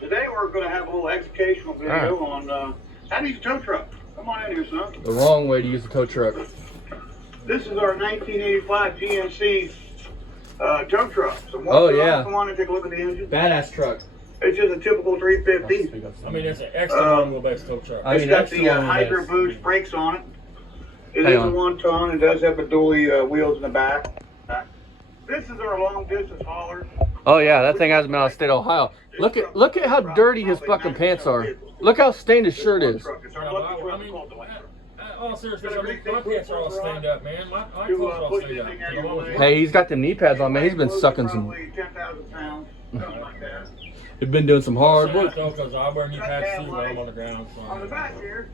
Today we're going to have a little educational video on how to use a tow truck. Come on in here, son. The wrong way to use a tow truck. This is our 1985 GMC tow truck. So come on and take a look at the engine. Badass truck. It's just a typical 350. I mean, it's an extra long wheelbase tow truck. It's got the Hydro Boost brakes on it. It is a 1 ton. It does have the dually wheels in the back. This is our long distance hauler. Oh yeah, that thing hasn't been out of state of Ohio. Look at how dirty his fucking pants are. Look how stained his shirt is. Oh, seriously, my pants are all stained up, man. My clothes are all stained up. Hey, he's got them knee pads on, man. He's been sucking some. 10,000 pounds, something like that. He's been doing some hard work. Because I wear knee pads too when I'm on the ground. So. On the back here.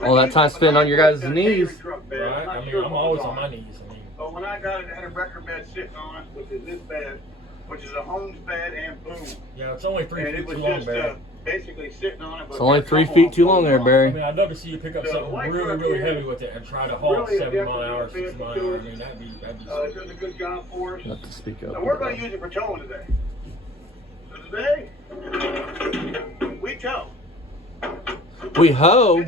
All that time spent on your guys' knees. Right? I mean, I'm always on my knees. But when I got it, it had a record bed sitting on it, which is this bed, which is a Holmes bed and boom. Yeah, it's only 3 feet too long, Barry. Basically sitting on it. It's only 3 feet too long there, Barry. I mean, I'd love to see you pick up something really, really heavy with it and try to haul 70 mile an hour, 60 mile an hour. I mean, that'd be it does a good job for us. Not to speak up. So we're going to use it for towing today. So today, we tow. We hoe.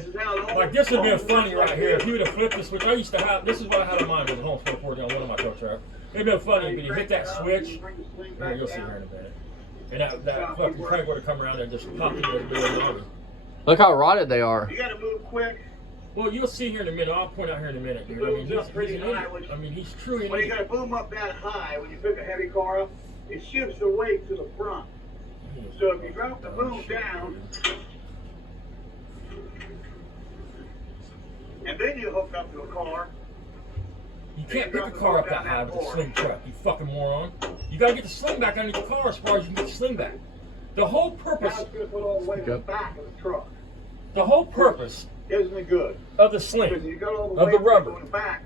Like this would have been funny right here if you would have flipped the switch. I used to have, this is what I had in mind with the Home 440 on one of my tow trucks. It'd been funny if you hit that switch. Here, you'll see here in a minute. And that fucking crank would have come around and just popped into the middle of the lobby. Look how rotted they are. You got to move quick. Well, you'll see here in a minute. I'll point out here in a minute, dude. I mean, he's he's truly. Well, you got to boom up that high when you pick a heavy car up. It shifts the weight to the front. So if you drop the boom down, and then you hook up to a car. You can't pick a car up that high with a sling truck, you fucking moron. You gotta get the sling back underneath the car as far as you can get the sling back. The whole purpose. The whole purpose. Isn't it good? Of the sling, of the rubber,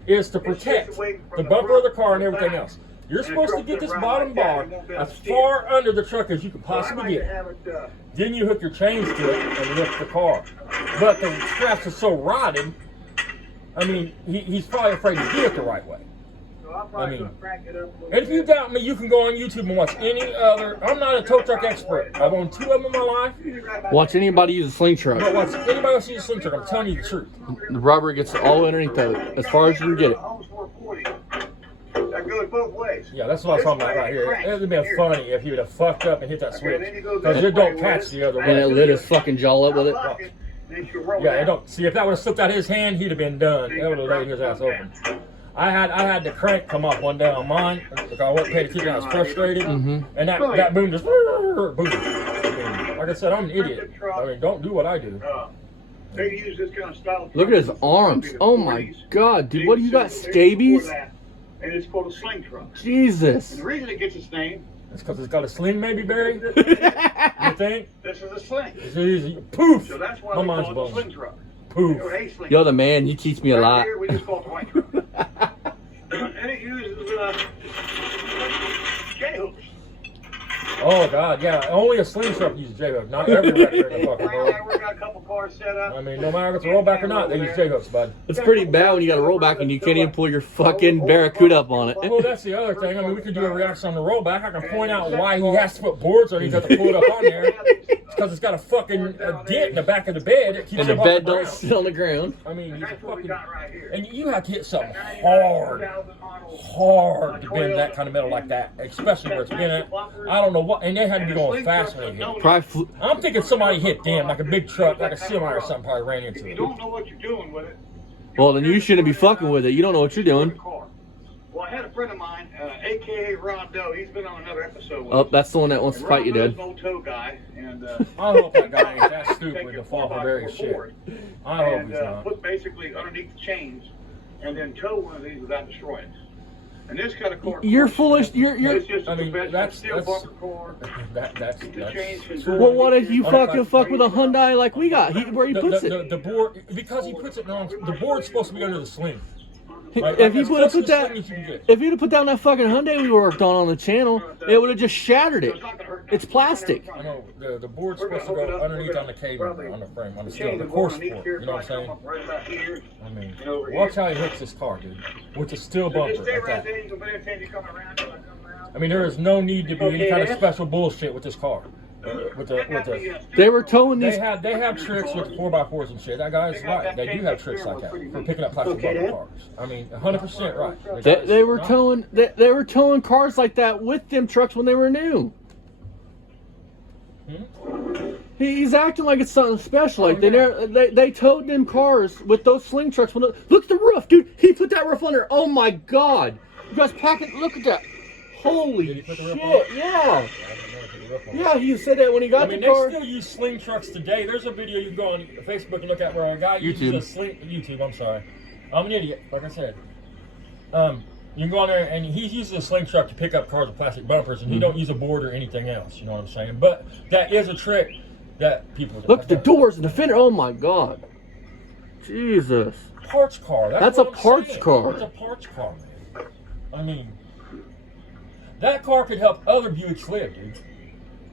is to protect the bumper of the car and everything else. You're supposed to get this bottom bar as far under the truck as you can possibly get. Then you hook your chains to it and lift the car. But the straps are so rotted. I mean, he's probably afraid to do it the right way. I mean, and if you doubt me, you can go on YouTube and watch any other. I'm not a tow truck expert. I've owned 2 of them in my life. Watch anybody use a sling truck. But watch anybody else use a sling truck. I'm telling you the truth. The rubber gets all underneath of it, as far as you can get it. That goes both ways. Yeah, that's what I was talking about right here. It would have been funny if he would have fucked up and hit that switch. Because it don't catch the other way. And it lit his fucking jaw up with it. Yeah, it don't. See, if that would have slipped out of his hand, he'd have been done. That would have laid his ass open. I had the crank come off one day on mine because I wasn't paying attention. I was frustrated, and that boom just boom. I mean, like I said, I'm an idiot. I mean, don't do what I do. They use this kind of style. Look at his arms. Oh my god, dude, what do you got? Scabies? And it's called a sling truck. Jesus. And the reason it gets its name. It's because it's got a sling, maybe, Barry? You think? This is a sling. It's easy. Poof! So that's why we call it a sling truck. Poof. You're the man. You teach me a lot. Here we just call it the white truck. And it uses J-hooks. Oh, God, yeah. Only a sling truck uses J-hooks. Not every wrecker in the fucking world. We got a couple cars set up. I mean, no matter if it's a rollback or not, they use J-hooks, bud. It's pretty bad when you got a rollback and you can't even pull your fucking Barracuda up on it. Well, that's the other thing. I mean, we could do a reaction on the rollback. I can point out why he has to put boards on. He's got to pull it up on there. It's because it's got a fucking dent in the back of the bed. It keeps and the him off bed the don't ground. sit on the ground. I mean, he's a fucking... And you have to hit something hard to bend that kind of metal like that, especially where it's been at. I don't know what, and they had to be going fast when they hit it. I'm thinking somebody hit them, like a big truck, like a semi or something, probably ran into it. If you don't know what you're doing with it. Well, then you shouldn't be fucking with it. You don't know what you're doing. Well, I had a friend of mine, a.k.a. Rod Doe. He's been on another episode with Oh, that's the one that wants to fight you, dude. Old tow guy, and I hope that guy ain't that stupid to fall for various shit. I hope he's not. Put basically underneath the chains, and then tow one of these without destroying it. And this kind of car. You're foolish. It's just I mean, that's steel bumper core. That's well, what if you fuck with a Hyundai like we got? Where he puts it? The board, because he puts it on. The board's supposed to be under the sling. If you would have put down that fucking Hyundai we worked on the channel, it would have just shattered it. It's plastic. I know the board's supposed to go underneath on the cable, on the frame, on the steel, the core support. You know what I'm saying? I mean, watch how he hooks this car, dude, with the steel bumper like that. I mean, there is no need to be any kind of special bullshit with this car. They were towing these. They have tricks with 4x4s and shit. That guy's right. They do have tricks like that for picking up plastic bumper cars. I mean, 100% right. They were towing. They were towing cars like that with them trucks when they were new. He's acting like it's something special. Like they towed them cars with those sling trucks. Look at the roof, dude. He put that roof on there. Oh my God! You guys packing? Look at that. Holy shit! Yeah. Yeah, he said that when he got the car. They still use sling trucks today. There's a video you can go on Facebook and look at where a guy uses a sling. YouTube. I'm sorry. I'm an idiot. Like I said. You can go on there and he uses a sling truck to pick up cars with plastic bumpers, and he don't use a board or anything else. You know what I'm saying? But that is a trick that people do. Look at the doors and the fender. Oh my God. Jesus. Parts car. That's a parts car. It's a parts car, man. I mean, that car could help other Buicks live, dude.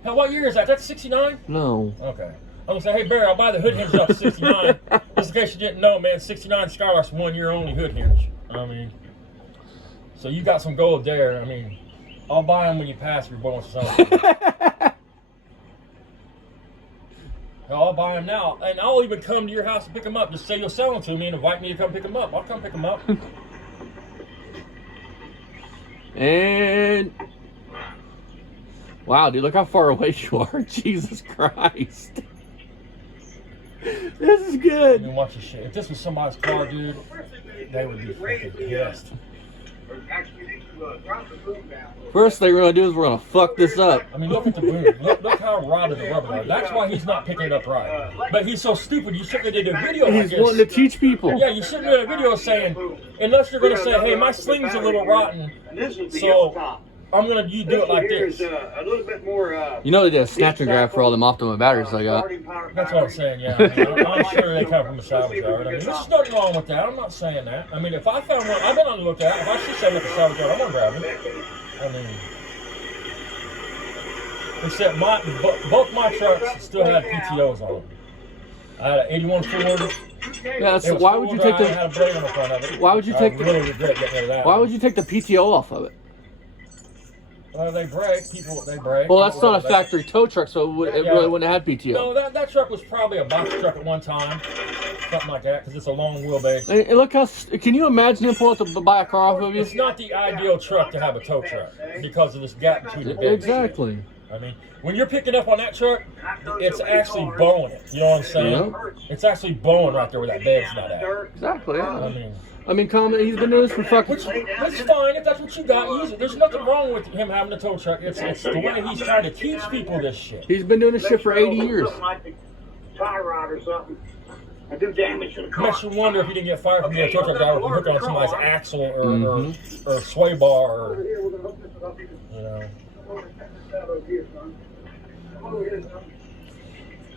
Hell, what year is that? That's 69? No. Okay. I'm gonna say, hey Barry, I'll buy the hood hinge off 69. Just in case you didn't know, man, 69 Skylark's 1 year only hood hinge. I mean, so you got some gold there. I mean, I'll buy them when you pass if your boy wants to sell them. I'll buy them now, and I'll even come to your house to pick them up. Just say you'll sell them to me and invite me to come pick them up. I'll come pick them up. And wow, dude, look how far away you are. Jesus Christ. This is good. I mean, watch this shit. If this was somebody's car, dude, they would be fucking pissed. First thing we're gonna do is we're gonna fuck this up. I mean, look at the boom. Look how rotted the rubber is. That's why he's not picking it up right. But he's so stupid. You shouldn't have did a video like this. He's wanting to teach people. Yeah, you shouldn't have did a video saying, unless you're gonna say, hey, my sling's a little rotten, so I'm gonna do it like this. A little bit more. You know they did a snatch and grab for all them Optima batteries I got. That's what I'm saying. Yeah, I'm sure they come from a salvage yard. I mean, there's nothing wrong with that. I'm not saying that. I mean, if I found one, I've been on the lookout. If I see something at the salvage yard, I'm gonna grab it. I mean, except both my trucks still had PTOs on them. I had an 81 Ford. Yeah, that's, why would you take the? Had a blade on the front of it. Why would you take the? Really regret getting rid of that. Why would you take the PTO off of it? They break. People, they break. Well, that's not a factory tow truck, so it really wouldn't have had PTO. No, that truck was probably a box truck at one time, something like that, because it's a long wheelbase. And look how. Can you imagine him pulling up to buy a car off of you? It's not the ideal truck to have a tow truck because of this gap between the beds. Exactly. I mean, when you're picking up on that truck, it's actually bowing it. You know what I'm saying? Yeah. It's actually bowing right there where that bed's not at. Exactly. Yeah. I mean, comment. He's been doing this for fucking. That's fine if that's what you got. Use it. There's nothing wrong with him having a tow truck. It's the way he's trying to teach people this shit. He's been doing this shit for 80 years. Tie rod or something. I do damage to the car. Makes you wonder if he didn't get fired from being a tow truck driver for hooking on somebody's axle or sway bar or you know.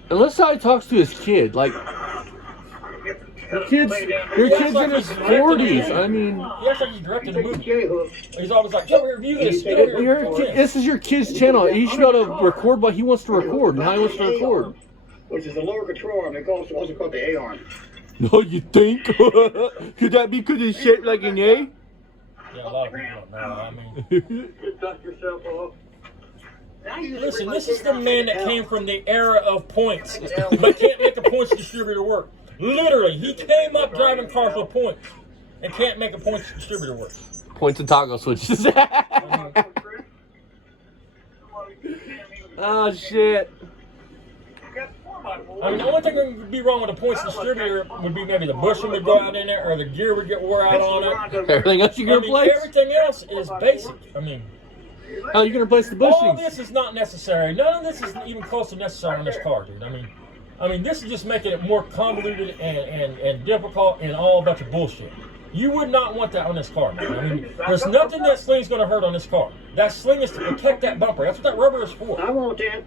And listen how he talks to his kid. Like, your kid's in his 40s. I mean, he acts like he's directing the movie. He's always like, "Yo, review this." This is your kid's channel. You should be able to record what he wants to record and how he wants to record. Which is the lower control arm. It's also called the A arm. No, you think? Could that be because it's shaped like an A? Yeah, a lot of people don't know. I mean, dust yourself off. Listen, this is the man that came from the era of points, but can't make a points distributor work. Literally, he came up driving cars with points and can't make a points distributor work. Points and toggle switches. Oh, shit. I mean, the only thing that would be wrong with a points distributor would be maybe the bushing would go out in there or the gear would get wore out on it. Everything else you can replace? Everything else is basic. I mean, how are you going to replace the bushings? All this is not necessary. None of this is even close to necessary on this car, dude. I mean, this is just making it more convoluted and difficult and all a bunch of bullshit. You would not want that on this car, man. I mean, there's nothing that sling's going to hurt on this car. That sling is to protect that bumper. That's what that rubber is for. I want that.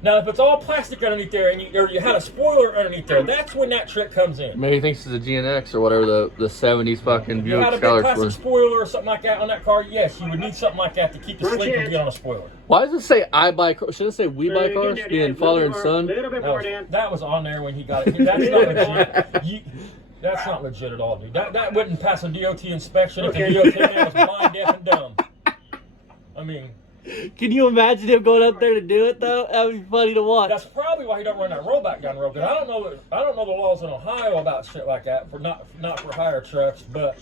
Now, if it's all plastic underneath there, and you had a spoiler underneath there, that's when that trick comes in. Maybe he thinks it's a GNX or whatever the 70s fucking Buick. You had a big plastic spoiler or something like that on that car, yes, you would need something like that to keep the sling from being on a spoiler. Why does it say I buy cars? Should it say we buy cars? Being father and son? That was on there when he got it. That's not legit. That's not legit at all, dude. That wouldn't pass a DOT inspection if the DOT man was blind, deaf, and dumb. I mean, Can you imagine him going up there to do it though? That'd be funny to watch. That's probably why he don't run that rollback down the road. Because I don't know the laws in Ohio about shit like that for not for hire trucks, but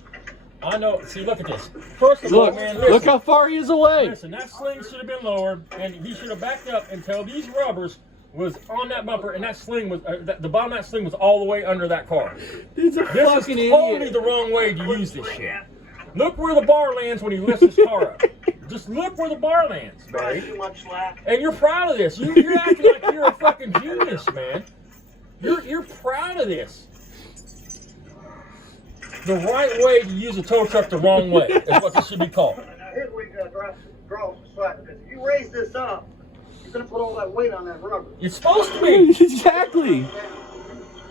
I know. See, look at this. First of all, man, listen, look how far he is away. Listen, that sling should have been lowered, and he should have backed up until these rubbers was on that bumper, and that sling was the bottom of that sling was all the way under that car. This is totally the wrong way to use this shit. Look where the bar lands when he lifts his car up. Just look where the bar lands, Barry. And you're proud of this. You're acting like you're a fucking genius, man. You're proud of this. The right way to use a tow truck the wrong way is what this should be called. Here's where you gotta draw some slack. If you raise this up, you're gonna put all that weight on that rubber. It's supposed to be. Exactly.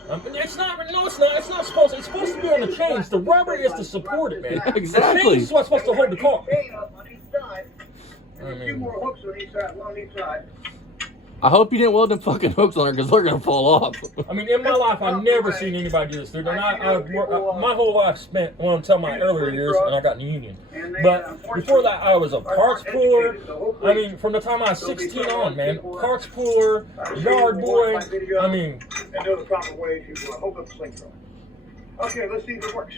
It's not. No, it's not. It's not supposed to. It's supposed to be on the chains. The rubber is to support it, man. Exactly. The chains is what's supposed to hold the car. On each side, and a few more hooks on each side, along each side. I hope you didn't weld them fucking hooks on her because they're gonna fall off. I mean, in my life, I've never seen anybody do this, dude. And my whole life spent, well, until my earlier years, and I got in the union. But before that, I was a parts puller. I mean, from the time I was 16 on, man, parts puller, yard boy. I mean, and know the proper way to hook up the sling truck. Okay, let's see if it works.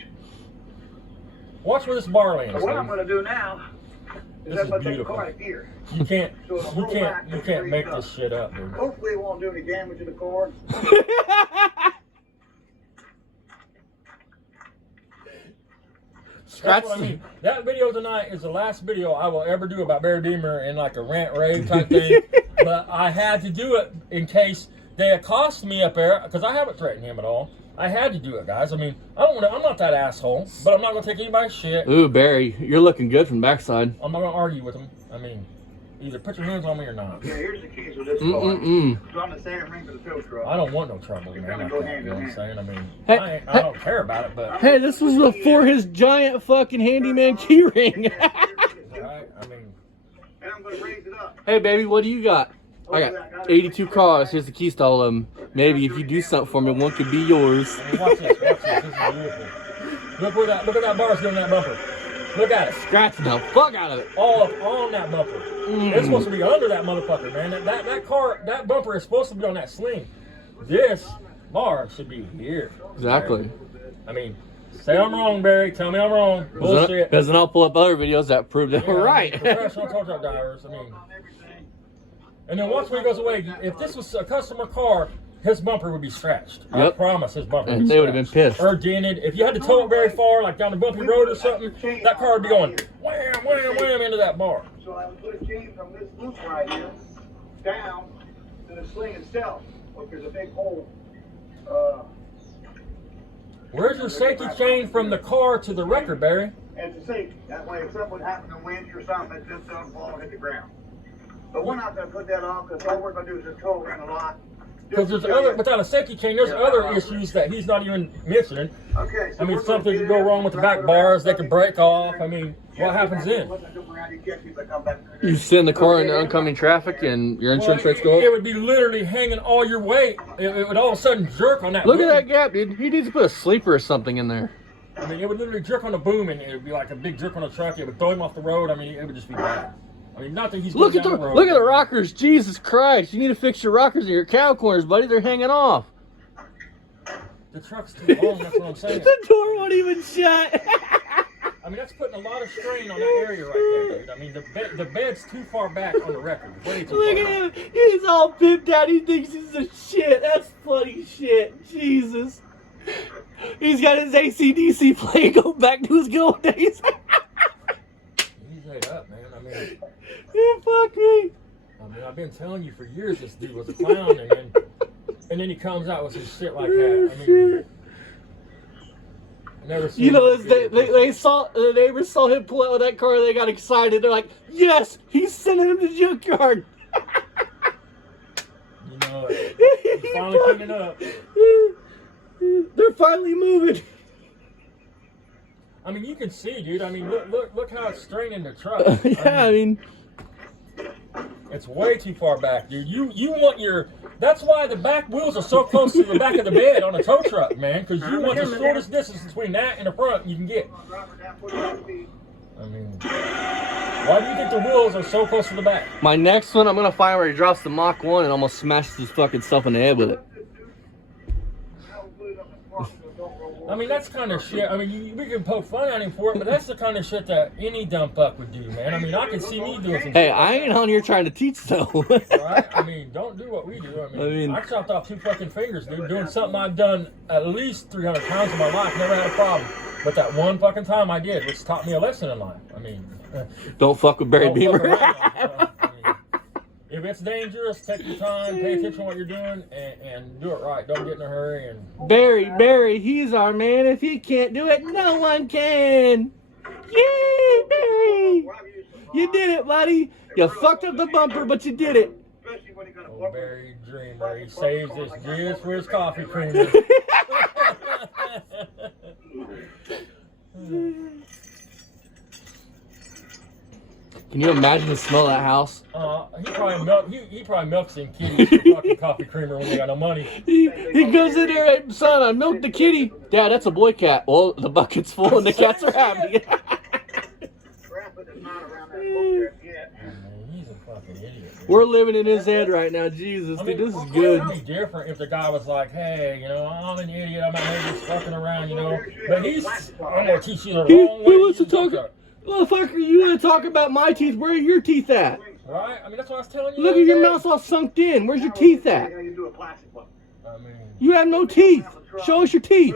Watch where this bar lands. So what I'm going to do now is This I'm is going to take the beautiful. car to gear. You can't make this shit up, dude. Hopefully it won't do any damage to the car. That's what I mean. That video tonight is the last video I will ever do about Barry Beamer in like a rant rave type thing. But I had to do it in case they accost me up there, because I haven't threatened him at all. I had to do it, guys. I mean, I'm not that asshole, but I'm not gonna take anybody's shit. Ooh, Barry, you're looking good from backside. I'm not gonna argue with him. I mean, either put your hands on me or not. Yeah, here's the keys with this car. It's on the same ring for the tow truck. I don't want no trouble, man. gonna You go know hand in what I'm hand. saying? I mean, Hey, I don't care about it, but Hey, this was before his giant fucking handyman key ring. alright, I mean, And I'm going to raise it up. Hey, baby, what do you got? I got 82 cars. Here's the keys to all of them. Maybe if you do something for me, one could be yours. I mean, watch this. Watch this. This is beautiful. Look at that bar's doing that bumper. Look at it. Scratching the fuck out of it. All up on that bumper. It's supposed to be under that motherfucker, man. That bumper is supposed to be on that sling. This bar should be here. Exactly. I mean, say I'm wrong, Barry. Tell me I'm wrong. Bullshit. Because then I'll pull up other videos that prove that we're right. Professional tow truck drivers. I mean, and then once he goes away, if this was a customer car, his bumper would be scratched. I Yep. promise his bumper would And be they would have been scratched. pissed. Or dented. If you had to tow it very far, like down the bumpy road or something, that car would be going wham, wham, wham into that bar. So I would put a chain from this loop right here down to the sling itself. Look, there's a big hole. Where's your safety chain from the car to the wrecker, Barry? And it's a safety. That way, if something happened to winch or something, it just doesn't fall and hit the ground. But we're not going to put that on because all we're going to do is just tow around a lot. Because there's other, without a safety chain, there's other issues that he's not even mentioning. Okay. So I mean, we're gonna something get could go in, wrong with the wrap back it bars. They around, could break off. I mean, what happens then? You sit in the car in the oncoming traffic and your insurance rates go It up. would be literally hanging all your weight. It would all of a sudden jerk on that Look boom. at that gap, dude. He needs to put a sleeper or something in there. I mean, it would literally jerk on the boom, and it would be like a big jerk on the truck. It would throw him off the road. I mean, it would just be bad. I mean, not that he's Look going at down the road. look at the rockers. Jesus Christ. You need to fix your rockers and your cow corners, buddy. They're hanging off. The truck's too long. That's what I'm saying. The door won't even shut. I mean, that's putting a lot of strain on that area right there, dude. I mean, the bed's too far back on the record. Way too Look far at back. him. He's all pimped out. He thinks he's a shit. That's funny shit. Jesus. He's got his AC/DC playing, go back to his good old days. He's laid up, man. I mean, Fuck me. I've been telling you for years this dude was a clown, and then he comes out with some shit like that. I mean, I never seen. You know, it. they saw, the neighbors saw him pull out with that car, they got excited. They're like, yes, he's sending him to the junkyard. You know, he's finally cleaning up. They're finally moving. I mean, you can see, dude. I mean, look how it's straining the truck. Yeah, I mean, it's way too far back, dude. You want your. That's why the back wheels are so close to the back of the bed on a tow truck, man. Because you want the shortest distance between that and the front you can get. I mean, why do you think the wheels are so close to the back? My next one, I'm gonna find where he drops the Mach 1 and almost smashes his fucking self in the head with it. I mean, that's kind of shit. I mean, we can poke fun at him for it, but that's the kind of shit that any dumb fuck would do, man. I mean, I can see me doing some Hey, shit. I ain't on here trying to teach though. Right? I mean, don't do what we do. I mean, I chopped off 2 fucking fingers, dude, doing something I've done at least 300 times in my life. Never had a problem. But that one fucking time I did, which taught me a lesson in life. I mean, don't fuck with Barry don't Beamer. fuck around, so, I mean, if it's dangerous, take your time, pay attention to what you're doing, and do it right. Don't get in a hurry. And Barry, he's our man. If he can't do it, no one can. Yay, Barry! You did it, buddy. You fucked up the bumper, but you did it. oh, Barry Dreamer, he saves this just for his coffee creamer. Can you imagine the smell of that house? He probably milks in kitties for fucking coffee creamer when they got no money. He goes in there, hey, son, I milked the kitty. Dad, that's a boy cat. Well, the bucket's full and the cats are happy. He's a fucking idiot. Dude. We're living in his head right now. Jesus, dude, this is good. It would be different if the guy was like, hey, you know, I'm an idiot. I'm not just fucking around, you know. But I'm going to teach you the wrong way. He wants to talk. Motherfucker, you want to talk about my teeth? Where are your teeth at? Right? I mean, that's what I was telling you. Look at your mouth all sunk in. Where's your teeth at? I mean, you have no teeth. Show us your teeth.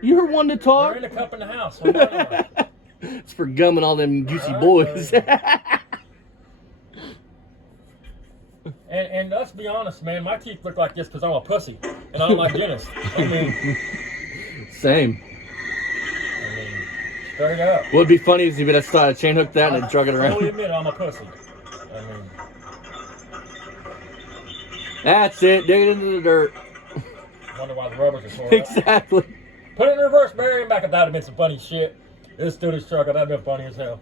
You're one to talk. they're in a cup in the house. It's for gumming all them juicy boys. And let's be honest, man, my teeth look like this because I'm a pussy. And I don't like dentists. I mean, Same. straight up. What would be funny is if you'd have chain hooked that and drug it I around. fully admit I'm a pussy. I mean, That's it. Dig it into the dirt. wonder why the rubbers are sore. Exactly. Put it in reverse, Barry, and back up. That would have been some funny shit. This dude is struggle. That would have been funny as hell.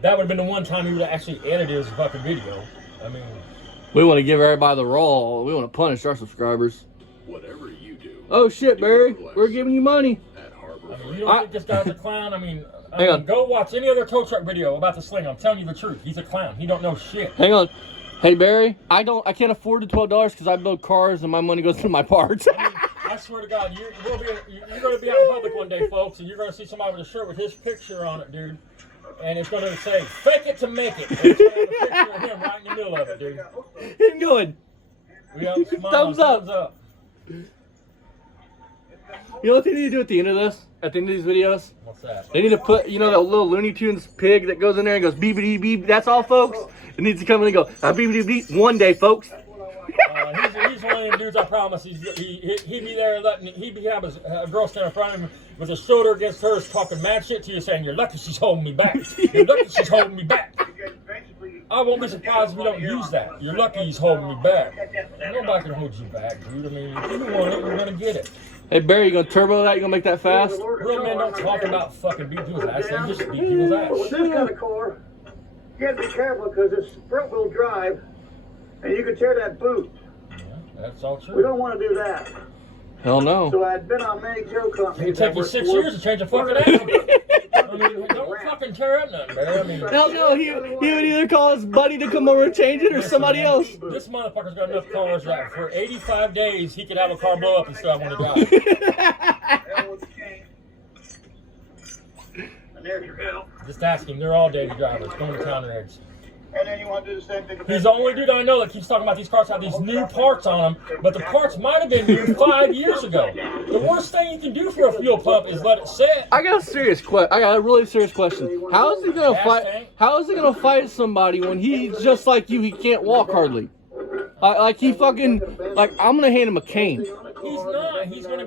That would have been the one time he would have actually edited his fucking video. I mean, We want to give everybody the raw. We want to punish our subscribers. Whatever you do. Oh shit, Barry. We're giving you money. I mean, you don't think this guy's a clown? I mean, Hang on. Go watch any other tow truck video about the sling. I'm telling you the truth. He's a clown. He don't know shit. Hang on. Hey Barry, I can't afford the $12 because I build cars and my money goes to my parts. I swear to God, you're going to be out in public one day, folks, and you're going to see somebody with a shirt with his picture on it, dude. And it's going to say, fake it to make it. And it's going to have a picture of him right in the middle of it, dude. It's good. Yep, smile, Thumbs up. Thumbs up. You know what they need to do at the end of this? At the end of these videos? What's that? They need to put, you know, that little Looney Tunes pig that goes in there and goes beep beep beep. That's all, folks. It needs to come in and go beep beep beep. One day, folks. He's one of them dudes. I promise. He'd be there he'd be having a girl stand in front of him with his shoulder against hers, talking mad shit to you, saying, "You're lucky she's holding me back. You're lucky she's holding me back." I won't be surprised if we don't use that. You're lucky he's holding me back. Nobody can hold you back, dude. I mean, if you want it, you're gonna get it. Hey Barry, you gonna turbo that? You gonna make that fast? Real men don't talk about fucking beat people's ass. They just beat people's ass. With this kind of car, you have to be careful because it's front wheel drive and you can tear that boot. Yeah, that's all true. We don't want to do that. Hell no. So I'd been on many tow companies. It take you 6 years to change a fucking axle. I mean, don't fucking tear up nothing, man. I mean, Hell no. He would either call his buddy to come over and change it or somebody else. This motherfucker's got enough cars that for 85 days he could have a car blow up and still have one to drive. And there's your bill. Just ask him. They're all daily drivers. Going to town rigs. And then you want to do the same thing. He's the only dude I know that keeps talking about these cars have these new parts on them, but the parts might have been new 5 years ago. The worst thing you can do for a fuel pump is let it sit. I got a really serious question. How is he gonna fight? How is he gonna fight somebody when he's just like you? He can't walk hardly. Like he fucking like I'm gonna hand him a cane. He's not. He's gonna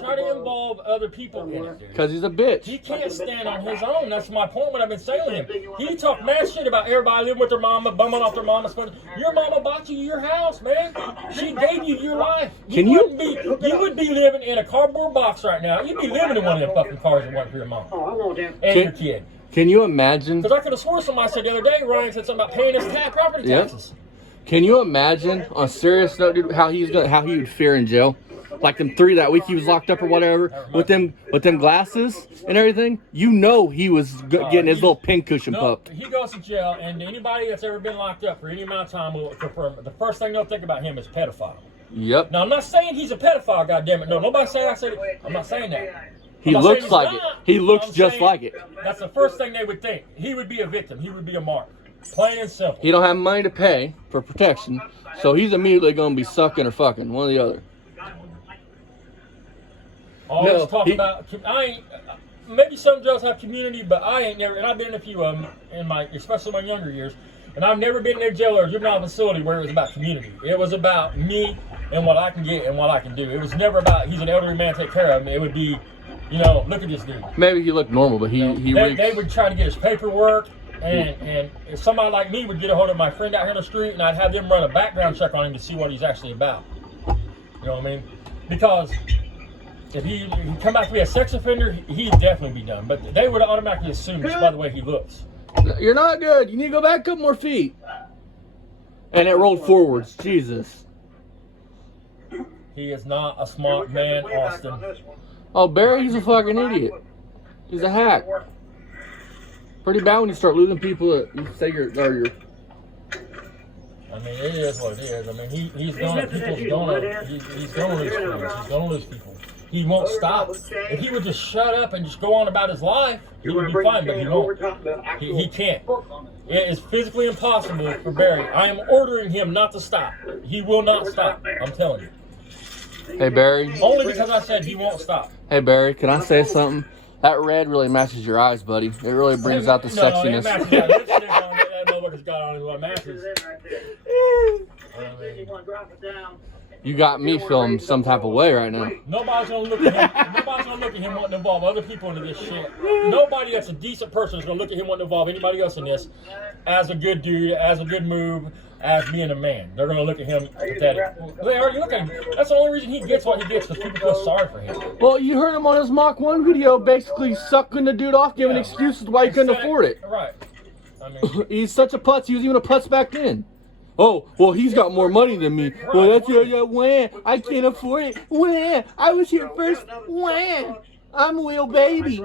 try to involve other people in it, dude. Cause he's a bitch. He can't stand on his own. That's my point. What I've been saying to him. He talked mad shit about everybody living with their mama, bumming off their mama's money. Your mama bought you your house, man. She gave you your life. You would be living in a cardboard box right now. You'd be living in one of them fucking cars that work for your mom and your kid. Can you imagine? Because I could have sworn somebody said the other day, Ryan said something about paying his property taxes. Can you imagine, on a serious note, dude, how he would fare in jail? like them 3 that week he was locked up or whatever, with them glasses and everything, you know he was getting his little pincushion pup. He goes to jail, and anybody that's ever been locked up for any amount of time will confirm the first thing they'll think about him is pedophile. Yep. Now I'm not saying he's a pedophile, goddammit. No, nobody's saying I said it. I'm not saying that. He looks like it. He looks just like it. That's the first thing they would think. He would be a victim. He would be a mark. Plain and simple. He don't have money to pay for protection, so he's immediately going to be sucking or fucking, one or the other. Always talk about. I ain't. Maybe some jails have community, but I ain't never. And I've been in a few of them in my, especially my younger years. And I've never been in a jail or a juvenile facility where it was about community. It was about me and what I can get and what I can do. It was never about he's an elderly man, take care of him. It would be, you know, look at this dude. Maybe he looked normal, but they would try to get his paperwork. And if somebody like me would get a hold of my friend out here on the street, and I'd have them run a background check on him to see what he's actually about. You know what I mean? Because if he come back to be a sex offender, he'd definitely be done. But they would automatically assume just by the way he looks. You're not good. You need to go back a couple more feet. And it rolled forwards. Jesus. He is not a smart man, Austin. Oh, Barry, he's a fucking idiot. He's a hack. Pretty bad when you start losing people that you say you're. I mean, it is what it is. I mean, he's gonna lose friends. He's gonna lose people. He won't stop. If he would just shut up and just go on about his life, he would be fine, but he won't. He can't. It is physically impossible for Barry. I am ordering him not to stop. He will not stop. I'm telling you. Hey, Barry. Only because I said he won't stop. Hey, Barry, can I say something? That red really matches your eyes, buddy. It really brings out the sexiness. No, it matches that lipstick on that motherfucker's got on is what matches. You got me feeling some type of way right now. Nobody's gonna look at him. Nobody's gonna look at him wanting to involve other people into this shit. Nobody that's a decent person is gonna look at him wanting to involve anybody else in this as a good dude, as a good move, as being a man. They're gonna look at him pathetic. They already look at him. That's the only reason he gets what he gets, because people feel sorry for him. Well, you heard him on his Mach 1 video basically sucking the dude off, giving excuses why he couldn't afford it. Right. I mean, he's such a putz. He was even a putz back then. Oh, well, he's got more money than me. Well, that's when I can't afford it. When I was here first. When I'm a little baby.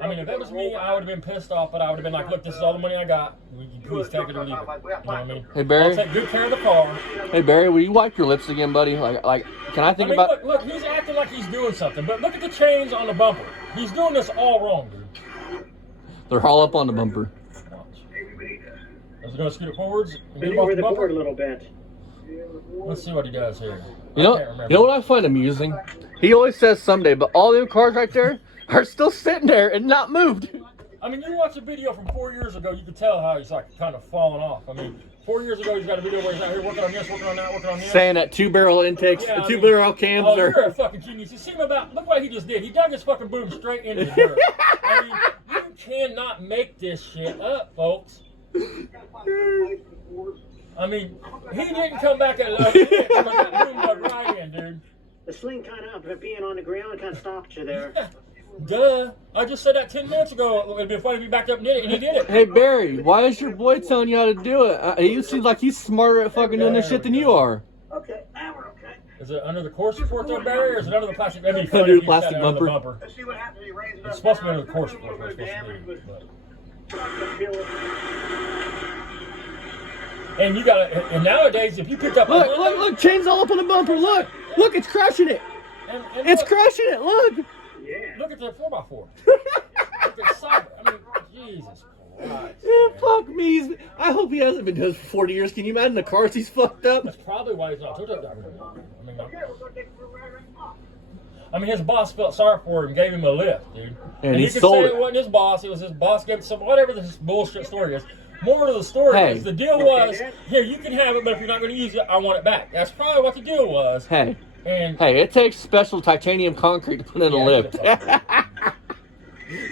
I mean, if it was me, I would have been pissed off, but I would have been like, look, this is all the money I got. Please take it or leave it. You know what I mean? Hey, Barry. I'll take good care of the car. Hey, Barry, will you wipe your lips again, buddy? Like, can I think about... Look, he's acting like he's doing something, but look at the chains on the bumper. He's doing this all wrong, dude. They're all up on the bumper. Is it going to scoot it forwards? Bend over the board a little bit. Let's see what he does here. You know what I find amusing? He always says someday, but all them cars right there are still sitting there and not moved. I mean, you watch a video from 4 years ago, you can tell how he's like kind of falling off. I mean, 4 years ago, he's got a video where he's out here working on this, working on that, working on this. Saying that 2-barrel intakes, two-barrel cams are... you're a fucking genius. You see him about... Look what he just did. He dug his fucking boom straight into the dirt. I mean, you cannot make this shit up, folks. I mean, he didn't come back at that boom dug right in, dude. The sling kind of being on the ground kind of stopped you there. Yeah. Duh. I just said that 10 minutes ago. It would be funny if he backed up and did it, and he did it. Hey, Barry, why is your boy telling you how to do it? He seems like he's smarter at fucking doing this shit than you are. Okay, now we're okay. Is it under the core support though, Barry, or is it under the plastic? That'd be Under funny the if you plastic sat under the bumper. Let's see what happens. He raises it up. It's supposed to be under the core support. It's supposed to be. And you gotta, and nowadays, if you picked up Look, chains all up on the bumper, look, it's crushing it. And It's crushing it, look. Yeah. Look at the 4x4. Look at cyber. I mean, Jesus Christ. Yeah, fuck me. I hope he hasn't been doing this for 40 years. Can you imagine the cars he's fucked up? That's probably why he's not tow truck driver. I mean, his boss felt sorry for him, gave him a lift, dude. And he he could sold say it. It wasn't his boss. It was his boss gave some whatever this bullshit story is. More to the story is the deal was, here, you can have it, but if you're not going to use it, I want it back. That's probably what the deal was. Hey, it takes special titanium concrete to put in a lift.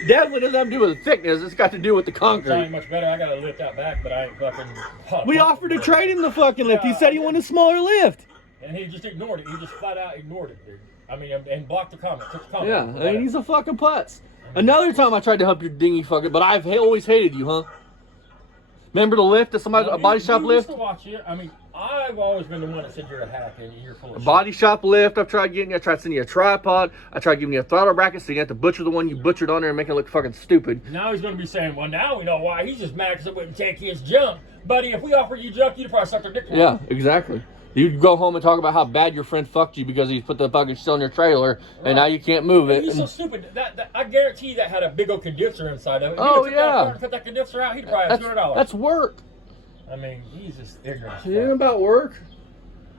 Definitely doesn't have to do with the thickness. It's got to do with the It's not concrete. much better. I got to lift that back, but I ain't fucking... We offered to trade him the fucking lift. He said he wanted a smaller lift. And he just ignored it. He just flat out ignored it, dude. I mean, and blocked the comment. Took the comment. Yeah, I mean, he's a fucking putz. Another time I tried to help your dingy fucker, but I've always hated you, huh? Remember the lift that somebody, a body shop you lift? used to watch it. I mean, I've always been the one that said you're a hack and you're full of A shit. body shop lift. I've tried getting you. I tried sending you a tripod. I tried giving you a throttle bracket so you have to butcher the one you butchered on there and make it look fucking stupid. Now he's going to be saying, well, now we know why. He's just mad because I wouldn't take his junk. Buddy, if we offered you junk, you'd probably suck their dick. Yeah, exactly. You'd go home and talk about how bad your friend fucked you because he put the fucking shit on your trailer and now you can't move it. He's so stupid. That I guarantee that had a big old condenser inside of it. Oh, If yeah. Cut that condenser out, he'd probably have $200. That's work. I mean, he's just ignorant. It ain't about work.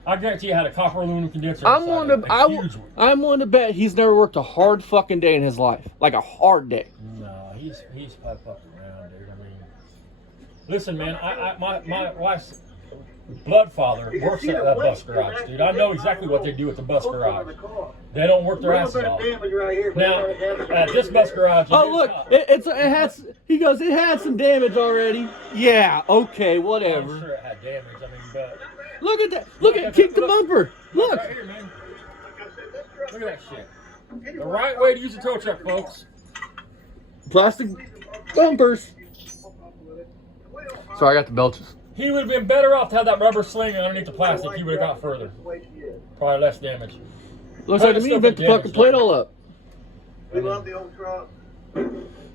I guarantee you had a copper aluminum condenser I'm inside willing of it. to. A huge one. I'm willing to bet he's never worked a hard fucking day in his life, like a hard day. No, he's probably fucking around, dude. I mean, listen, man. My wife's blood father works at that bus garage, dude. I know exactly what they do at the bus garage. They don't work their asses off. Now, at this bus garage. Oh look, it has. He goes. It had some damage already. Yeah. Okay. Whatever. I'm sure it had damage. I mean, but Look at that. Look at kick the bumper. Look. right here, man. Look at that shit. The right way to use a tow truck, folks. Plastic bumpers. Sorry, I got the belches. He would have been better off to have that rubber sling underneath the plastic. He would have got further. Probably less damage. Looks like to me you bent the fucking plate all up. We love the old truck.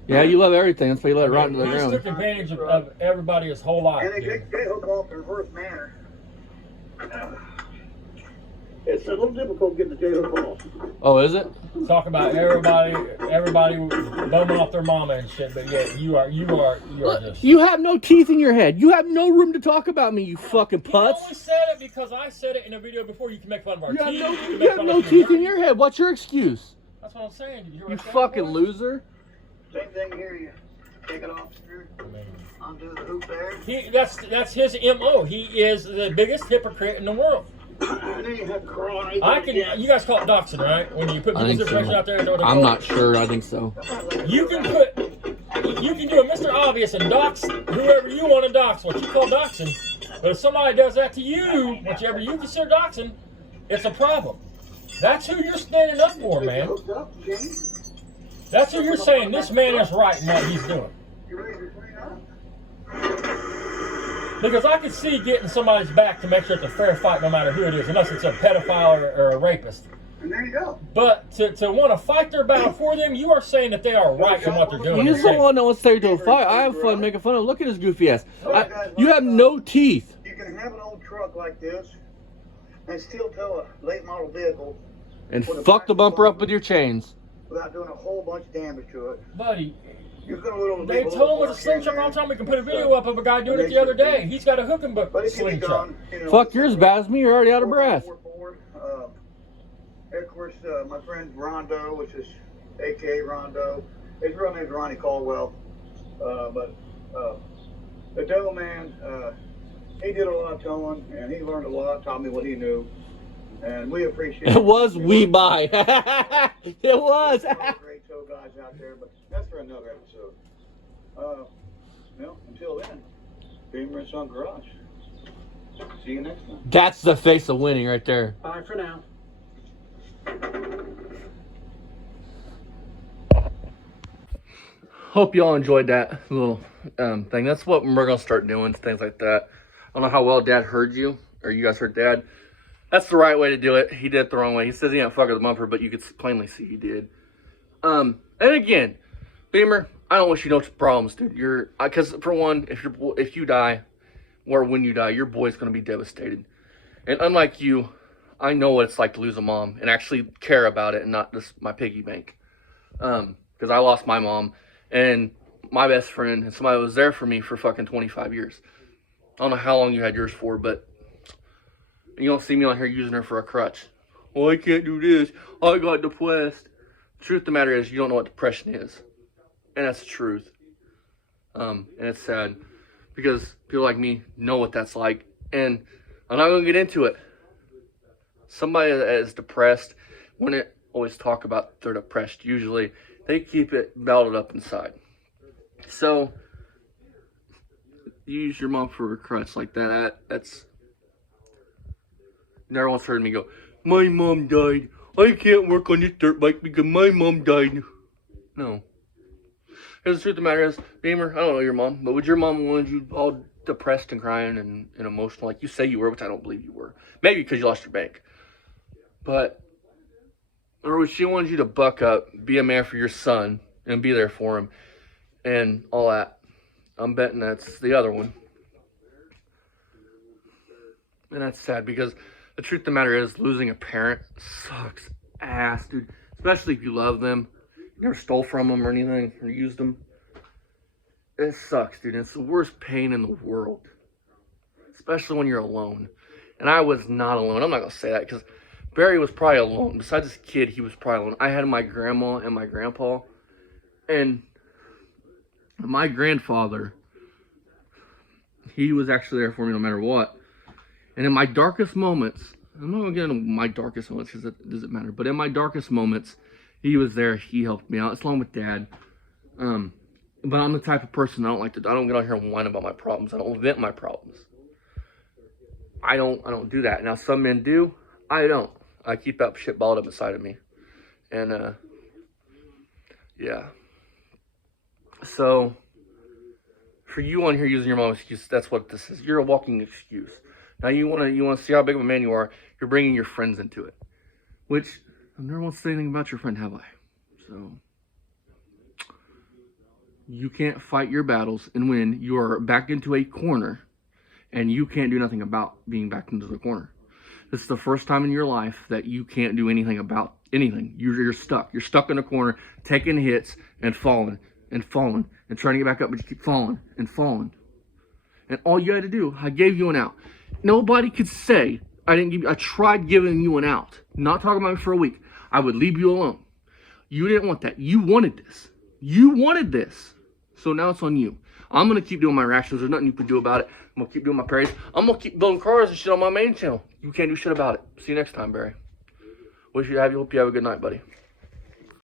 Yeah, you love everything. That's why you let it rot into the He's took ground. advantage of everybody his whole life. And Dude. they hook off in reverse manner. It's a little difficult getting the J hook off. Oh, is it? Talk about everybody bumming off their mama and shit, but yeah, you are just. You have no teeth in your head. You have no room to talk about me, you fucking He putz. only said it because I said it in a video before. You can make fun of our You have teeth. no, can you make have fun no of teeth in humanity. your head. What's your excuse? That's what I'm saying. Did you hear You what I said, fucking boy? loser. Same thing here. You take it off screw, I mean, undo the hoop there. that's his MO. He is the biggest hypocrite in the world. And then you have to crawl underneath I it can. again. You guys call it doxing, right? When you put I people's think information so. out there. And know what they I'm call not it. sure. I think so. You can do a Mr. Obvious and dox whoever you want to dox, what you call doxing. But if somebody does that to you, whichever you consider doxing, it's a problem. That's who you're standing up for, man. Hooked up, James. That's who you're saying this man is right in what he's doing. You ready to clean up? Because I could see getting somebody's back to make sure it's a fair fight no matter who it is, unless it's a pedophile or a rapist. And there you go. But to want to fight their battle for them, you are saying that they are right in what they're doing. He's the one that wants to take to a fight. I have fun making fun of him. Look at his goofy ass. You have no teeth. You can have an old truck like this and still tow a late model vehicle And fuck the bumper up with your chains. without doing a whole bunch of damage to it. Buddy, You're gonna little they told him with a sling truck all the time. We can put a video up of a guy doing it the other day. He's got a hook and But it can be sling truck. done. You know, Fuck yours, Basme. You're already out of breath. Of course, my friend Rondo, which is A.K. Rondo, his real name's Ronnie Caldwell. But the dough man, he did a lot of towing, and he learned a lot, taught me what he knew, and we appreciate it. It was we buy. It was. There's all great tow guys out there, but that's for another episode. Well, until then, Beamer and Son Garage. See you next time. That's the face of winning right there. Bye for now. Hope y'all enjoyed that little thing. That's what we're gonna start doing, things like that. I don't know how well Dad heard you, or you guys heard Dad. That's the right way to do it. He did it the wrong way. He says he didn't fuck with the bumper, but you could plainly see he did. And again, Beamer, I don't wish you no problems, dude. Because for one, if you die, or when you die, your boy's gonna be devastated. And unlike you, I know what it's like to lose a mom and actually care about it and not just my piggy bank. Because I lost my mom and my best friend and somebody was there for me for fucking 25 years. I don't know how long you had yours for, but you don't see me on here using her for a crutch. Well, I can't do this. I got depressed. The truth of the matter is you don't know what depression is. And that's the truth. And it's sad because people like me know what that's like. And I'm not going to get into it. Somebody that is depressed wouldn't always talk about they're depressed. Usually they keep it bottled up inside. So you use your mom for a crutch like that. That's never once heard me go, my mom died. I can't work on this dirt bike because my mom died. No. Because the truth of the matter is, Beamer, I don't know your mom, but would your mom want you all depressed and crying and emotional like you say you were, which I don't believe you were. Maybe because you lost your bank. But, or would she want you to buck up, be a man for your son, and be there for him, and all that? I'm betting that's the other one. And that's sad because the truth of the matter is losing a parent sucks ass, dude. Especially if you love them. You never stole from them or anything or used them. It sucks, dude. It's the worst pain in the world. Especially when you're alone. And I was not alone. I'm not going to say that because Barry was probably alone. Besides this kid, he was probably alone. I had my grandma and my grandpa. And my grandfather, he was actually there for me no matter what. And in my darkest moments, I'm not going to get into my darkest moments because it doesn't matter. But in my darkest moments, he was there. He helped me out. It's along with Dad. But I'm the type of person I don't get on here and whine about my problems. I don't vent my problems. I don't do that. Now some men do. I don't. I keep that shit balled up inside of me. And yeah. So for you on here using your mom's excuse, that's what this is. You're a walking excuse. Now you wanna see how big of a man you are. You're bringing your friends into it, which I've never once said anything about your friend, have I? So you can't fight your battles and win. You are backed into a corner, and you can't do nothing about being backed into the corner. This is the first time in your life that you can't do anything about anything. You're stuck. You're stuck in a corner, taking hits and falling and falling and trying to get back up, but you keep falling and falling. And all you had to do, I gave you an out. Nobody could say I tried giving you an out. Not talking about it for a week. I would leave you alone. You didn't want that. You wanted this. You wanted this. So now it's on you. I'm going to keep doing my reactions. There's nothing you can do about it. I'm going to keep doing my parries. I'm going to keep building cars and shit on my main channel. You can't do shit about it. See you next time, Barry. Hope you have a good night, buddy.